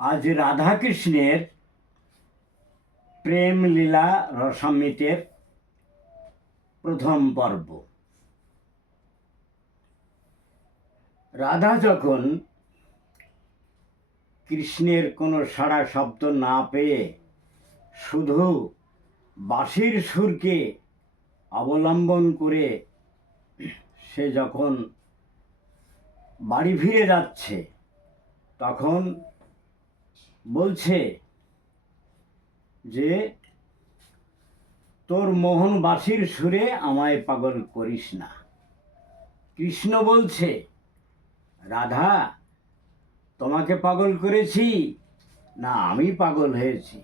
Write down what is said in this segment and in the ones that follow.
আজ রাধাকৃষ্ণের প্রেম লীলা রসামৃতের প্রথম পর্ব। রাধা যখন কৃষ্ণের কোনো সাড়া শব্দ না পেয়ে শুধু বাঁশির সুরকে অবলম্বন করে সে যখন বাড়ি ফিরে যাচ্ছে, তখন বলছে যে তোর মোহন বাঁশির সুরে আমায় পাগল করিস না। কৃষ্ণ বলছে, রাধা, তোমাকে পাগল করেছি না আমি পাগল হয়েছি?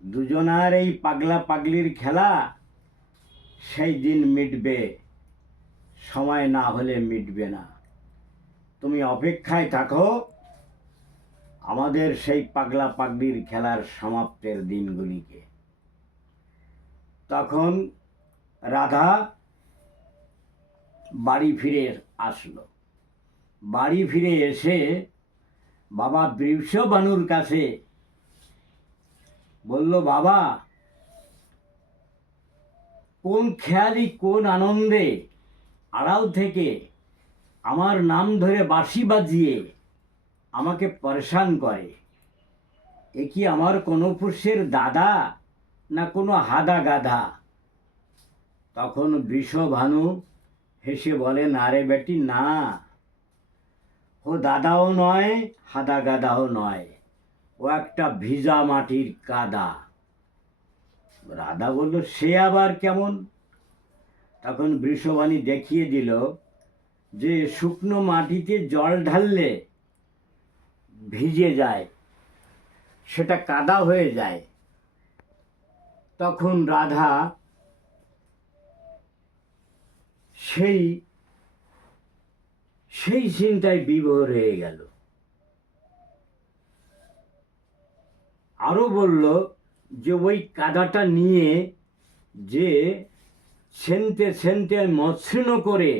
দুজনার এই পাগলা পাগলির খেলা সেই দিন মিটবে, সময় না হলে মিটবে না। তুমি অপেক্ষায় থাকো আমাদের সেই পাগলা পাগলির খেলার সমাপ্তের দিনগুলিকে। তখন রাধা বাড়ি ফিরে আসলো। বাড়ি ফিরে এসে বাবা বৃষভানুর কাছে বলল, বাবা, কোন খেয়ালি কোন আনন্দে আড়াল থেকে আমার নাম ধরে বাঁশি বাজিয়ে আমাকে পরেশান করে? এ কি আমার কোনো পুরুষের দাদা না কোনো হাদা গাধা? তখন বৃষভানু হেসে বলে, না রে বেটি, না, ও দাদাও নয় হাদা গাদাও নয়, ও একটা ভিজা মাটির কাদা। রাধা বলল, সে আবার কেমন? তখন বৃষভানু দেখিয়ে দিল যে শুকনো মাটিতে জল ঢাললে ভিজে যায়, সেটা কাদা হয়ে যায়। তখন রাধা সেই সেই চিন্তায় বিভোর হয়ে গেল। আরো বলল যে ওই কাদাটা নিয়ে যে ছেনতে ছেনতে মসৃণ করে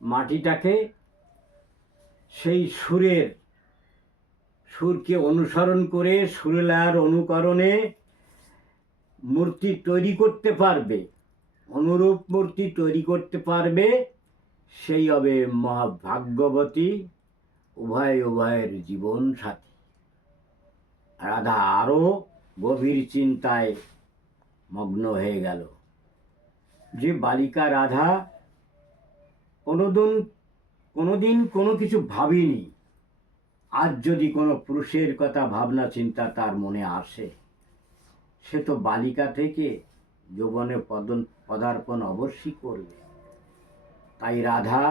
মাটিটাকে সেই সুরকে অনুসরণ করে সুরেলার অনুকরণে মূর্তি তৈরি করতে পারবে, অনুরূপ মূর্তি তৈরি করতে পারবে, সেই হবে মহাভাগ্যবতী, উভয়ের জীবন সাথী। রাধা আরো গভীর চিন্তায় মগ্ন হয়ে গেল যে বালিকা রাধা কোনোদিন কোনো কিছু ভাবিনি। আজ যদি কোনো পুরুষের কথা ভাবনা চিন্তা তার মনে আসে, সে তো বালিকা থেকে যৌবনে পদার্পণ অবশ্যই করবে। তাই রাধা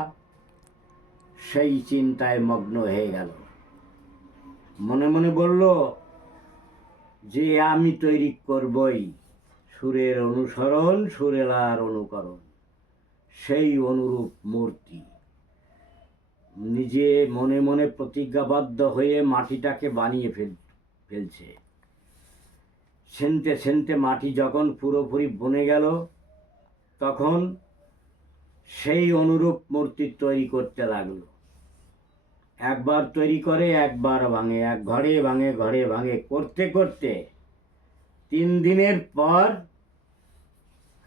সেই চিন্তায় মগ্ন হয়ে গেল। মনে মনে বলল যে আমি তৈরি করবই সুরের অনুসরণ, সুরেলার অনুকরণ, সেই অনুরূপ মূর্তি। নিজে মনে মনে প্রতিজ্ঞাবদ্ধ হয়ে মাটিটাকে বানিয়ে ফেলছে। ছেনতে ছেনতে মাটি যখন পুরোপুরি বনে গেল, তখন সেই অনুরূপ মূর্তি তৈরি করতে লাগলো। একবার তৈরি করে একবার ভাঙে, এক ঘরে ভাঙে ঘরে ভাঙে, করতে করতে 3 দিনের পর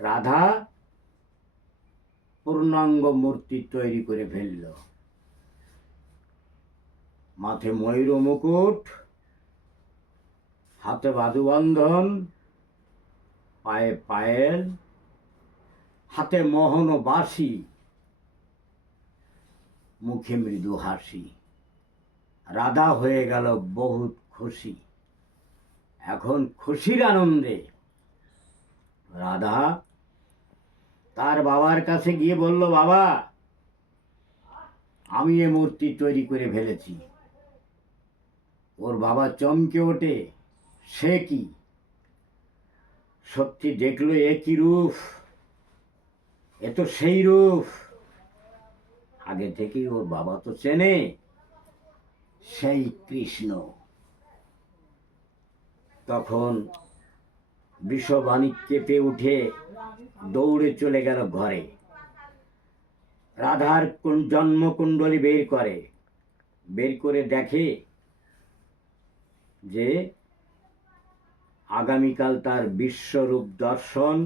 রাধা পূর্ণাঙ্গ মূর্তি তৈরি করে ফেলল। মাথে ময়ূর মুকুট, হাতে বাদুবন্ধন, পায়ে পায়েল, হাতে মোহন বাঁশি, মুখে মৃদু হাসি। রাধা হয়ে গেল বহুত খুশি। এখন খুশির আনন্দে রাধা তার বাবার কাছে গিয়ে বলল, বাবা, আমি এ মূর্তি তৈরি করে ফেলেছি। ওর বাবা চমকে ওঠে, সে কি? সত্যি দেখলো, এ কি রূপ, এ তো সেই রূপ। আগে থেকেই ওর বাবা তো চেনে, সেই কৃষ্ণ। তখন বৃষভানু কেঁপে উঠে দৌড়ে চলে গেল ঘরে। রাধার জন্মকুণ্ডলী বের করে দেখে যে আগামীকাল তার বিশ্বরূপ দর্শন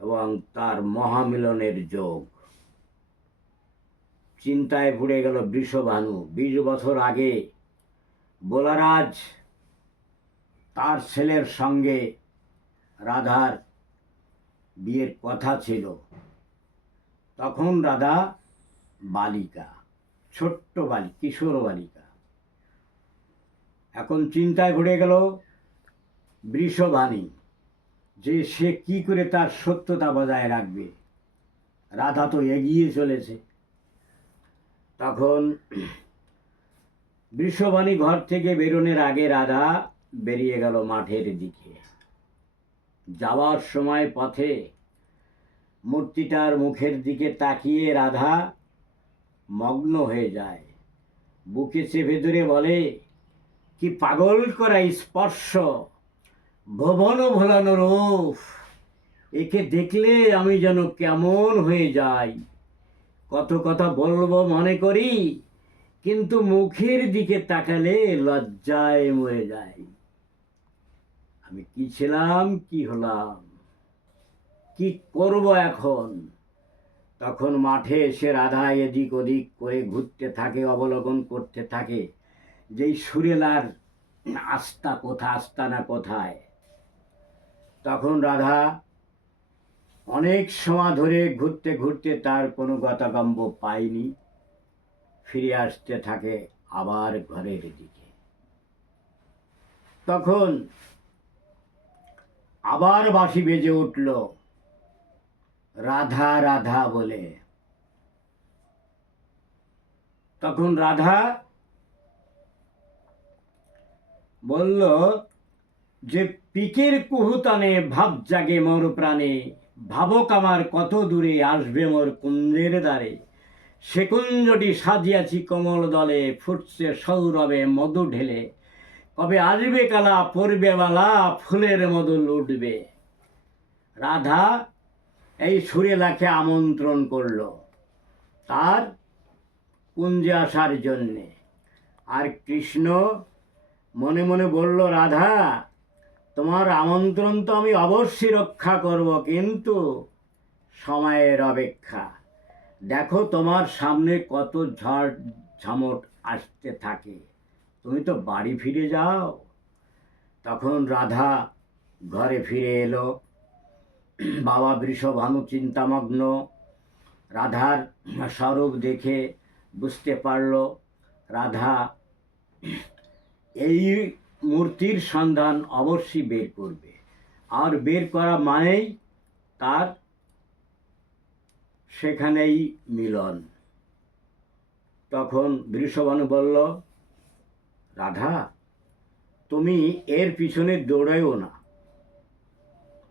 এবং তার মহামিলনের যোগ। চিন্তায় পড়ে গেল বৃষভানু। 20 বছর আগে বোলারাজ তার ছেলের সঙ্গে রাধার বিয়ের কথা ছিল। তখন রাধা বালিকা, ছোট্ট কিশোর বালিকা। এখন চিন্তায় পড়ে গেল বৃষভানু যে সে কি করে তার সত্যতা বজায় রাখবে। রাধা তো এগিয়ে চলেছে। তখন বৃষভানু ঘর থেকে বেরোনোর আগে রাধা বেরিয়ে গেল মাঠের দিকে। যাওয়ার সময় পথে মূর্তিটার মুখের দিকে তাকিয়ে রাধা মগ্ন হয়ে যায়। বুকে চেপে ধরে বলে, কি পাগল করা স্পর্শ, ভুবন ভোলানো রূপ, একে দেখলে আমি যেন কেমন হয়ে যাই। কত কথা বলবো মনে করি, কিন্তু মুখের দিকে তাকালে লজ্জায় মরে যাই। আমি কি ছিলাম, কি হলাম, কি করব এখন? তখন মাঠে এসে রাধা এদিক ওদিক করে ঘুরতে থাকে, অবলোকন করতে থাকে যেই সুরেলার আস্তানা কোথায়। তখন রাধা অনেক সময় ধরে ঘুরতে ঘুরতে তার কোনো গতাগম্য পায়নি। ফিরে আসতে থাকে আবার ঘরের দিকে। তখন আবার বাঁশি বেজে উঠল, রাধা রাধা বলে। তখন রাধা বলল যে পিকের কুহুতানে ভাব জাগে মোর প্রাণে, ভাবক আমার কত দূরে আসবে মোর কুঞ্জের দ্বারে। সে কুঞ্জটি সাজিয়াছি কমল দলে, ফুটছে সৌরভে মধু ঢেলে। কবে আসবে কালা, পড়বে বালা, ফুলের মধু লুটবে। রাধা এই সুরেলাকে আমন্ত্রণ করল তার কুঞ্জে আসার জন্যে। আর কৃষ্ণ মনে মনে বলল, রাধা তোমার আমন্ত্রণ তো আমি অবশ্যই রক্ষা করব, কিন্তু সময়ের অপেক্ষা। দেখো তোমার সামনে কত ঝড় ঝামট আসতে থাকে, তুমি তো বাড়ি ফিরে যাও। তখন রাধা ঘরে ফিরে এলো। বাবা বৃষভানু চিন্তামগ্ন। রাধার স্বরূপ দেখে বুঝতে পারল রাধা এই মূর্তির সন্ধান অবশ্যই বের করবে, আর বের করা মানেই তার সেখানেই মিলন। তখন বৃষভানু বলল, রাধা তুমি এর পিছনে দৌড়াইও না।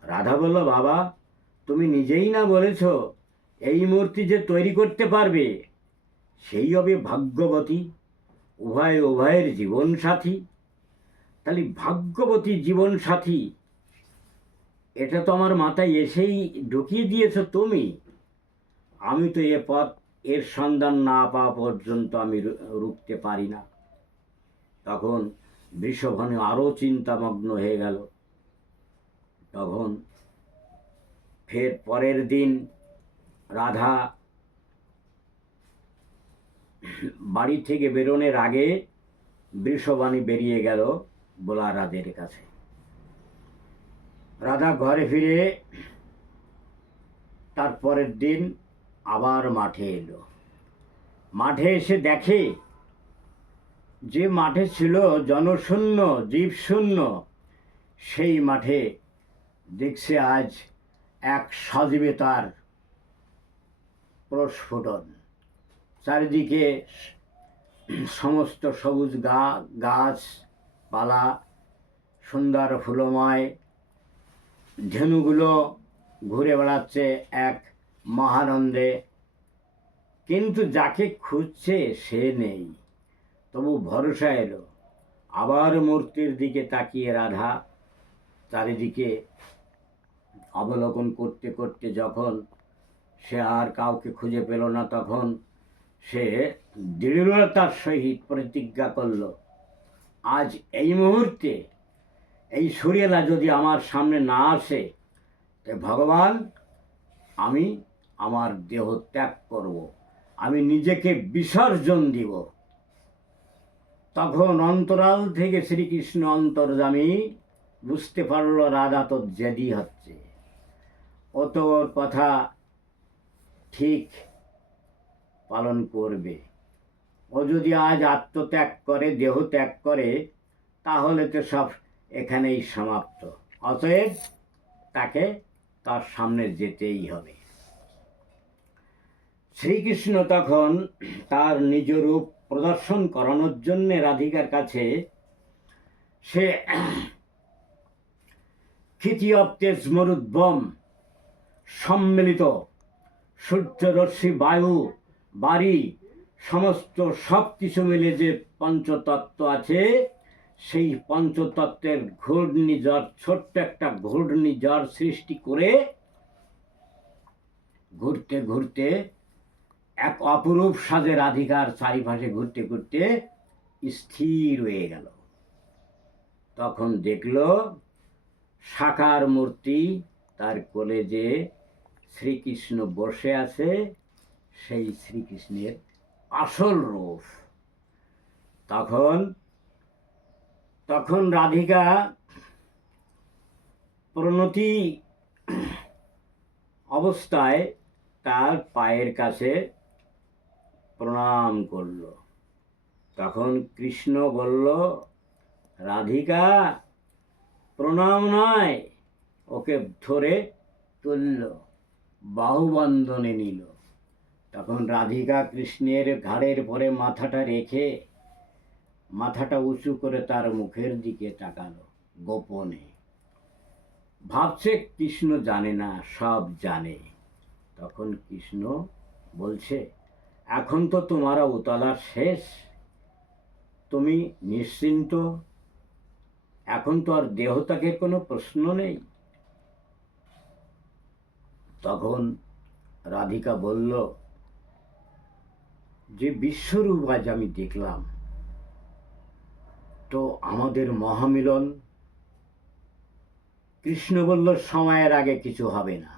রাধা বলল, বাবা তুমি নিজেই না বলেছ এই মূর্তি যে তৈরি করতে পারবে সেই হবে ভাগ্যবতী, উভয়ের জীবন সাথী। তাহলে ভাগ্যবতী জীবন সাথী এটা তো আমার মাথায় এসেই ঢুকিয়ে দিয়েছ তুমি। আমি তো এ পথ এর সন্ধান না পাওয়া পর্যন্ত আমি রুখতে পারি না। তখন বৃষভানু আরও চিন্তামগ্ন হয়ে গেল। তখন ফের পরের দিন রাধা বাড়ি থেকে বেরোনোর আগে বৃষভানু বেরিয়ে গেল বোলারাজের কাছে। রাধা ঘরে ফিরে তার পরের দিন আবার মাঠে এলো। মাঠে এসে দেখে যে মাঠে ছিল জনশূন্য, জীবশূন্য, সেই মাঠে দেখছে আজ এক সজীবে তার প্রস্ফুটন। চারিদিকে সমস্ত সবুজ গাছপালা, সুন্দর ফুলময়, ধেনুগুলো ঘুরে বেড়াচ্ছে এক মহানন্দে। কিন্তু যাকে খুঁজছে সে নেই। তবু ভরসা এলো। আবার মূর্তির দিকে তাকিয়ে রাধা চারিদিকে অবলোকন করতে করতে যখন সে আর কাউকে খুঁজে পেল না, তখন সে দৃঢ়তার সহিত প্রতিজ্ঞা করল, আজ এই মুহূর্তে এই সুরেলা যদি আমার সামনে না আসে, তো ভগবান, আমি আমার দেহ ত্যাগ করব, আমি নিজেকে বিসর্জন দিব। তখন অন্তরাল থেকে শ্রীকৃষ্ণ অন্তর্যামী বুঝতে পারল রাধা তো জেদি হচ্ছে, ও তো ওর কথা ঠিক পালন করবে। ও যদি আজ আত্মত্যাগ করে, দেহ ত্যাগ করে, তাহলে তো সব এখানেই সমাপ্ত। অতএব তাকে তার সামনে যেতেই হবে। শ্রীকৃষ্ণ তখন তার নিজ রূপ প্রদর্শন করানোর জন্য রাধিকার কাছে সে ক্ষিতি অব তেজ মরুদ্বম সম্মিলিত সূর্যরশ্মি, বায়ু, বাড়ি, সমস্ত সব কিছু মিলে যে পঞ্চতত্ত্ব আছে, সেই পঞ্চতত্ত্বের ঘূর্ণিঝড়, ছোট্ট একটা ঘূর্ণিঝড় সৃষ্টি করে ঘুরতে ঘুরতে এক অপরূপ সাজে রাধিকার চারিপাশে ঘুরতে ঘুরতে স্থির হয়ে গেল। তখন দেখল সাকার মূর্তি, তার কোলে যে শ্রীকৃষ্ণ বসে আছে, সেই শ্রীকৃষ্ণের আসল রূপ। তখন তখন রাধিকা প্রণতি অবস্থায় তার পায়ের কাছে প্রণাম করল। তখন কৃষ্ণ বলল, রাধিকা, প্রণাম নয়, ওকে ধরে তুলল, বাহুবন্ধনে নিল। তখন রাধিকা কৃষ্ণের ঘাড়ের পরে মাথাটা রেখে মাথাটা উঁচু করে তার মুখের দিকে তাকালো গোপনে। ভাবছে কৃষ্ণ জানে না, সব জানে। তখন কৃষ্ণ বলছে, এখন তো তোমার উতলা শেষ, তুমি নিশ্চিন্ত, এখন তো আর দেহত্যাগের কোনো প্রশ্ন নেই। তখন রাধিকা বলল যে বিশ্বরূপ আজ আমি দেখলাম, তো আমাদের মহামিলন। কৃষ্ণ বলল, সময়ের আগে কিছু হবে না,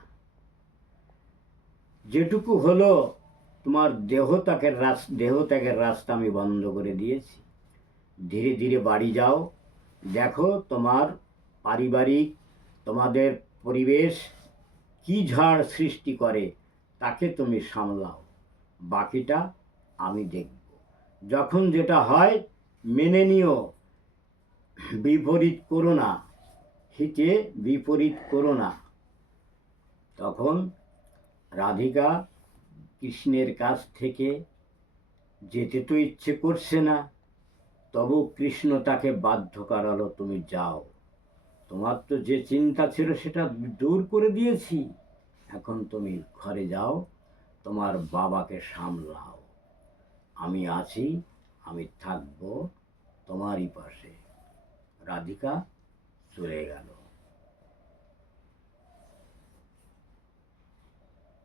যেটুকু হলো তোমার দেহত্যাগের রাস্তা আমি বন্ধ করে দিয়েছি। ধীরে ধীরে বাড়ি যাও, দেখো তোমার পারিবারিক, তোমাদের পরিবেশ কি ঝড় সৃষ্টি করে, তাকে তুমি সামলাও, বাকিটা আমি দেখব। যখন যেটা হয় মেনে নিও, বিপরীত করো না, হিতে বিপরীত করো না। তখন রাধিকা কৃষ্ণের কাছ থেকে যেতে তো ইচ্ছে করছে না, তবু কৃষ্ণ তাকে বাধ্য করালো, তুমি যাও, তোমার তো যে চিন্তা ছিল সেটা দূর করে দিয়েছি, এখন তুমি ঘরে যাও, তোমার বাবাকে সামলাও, আমি আছি, আমি থাকবো তোমারই পাশে। রাধিকা চলে গেল।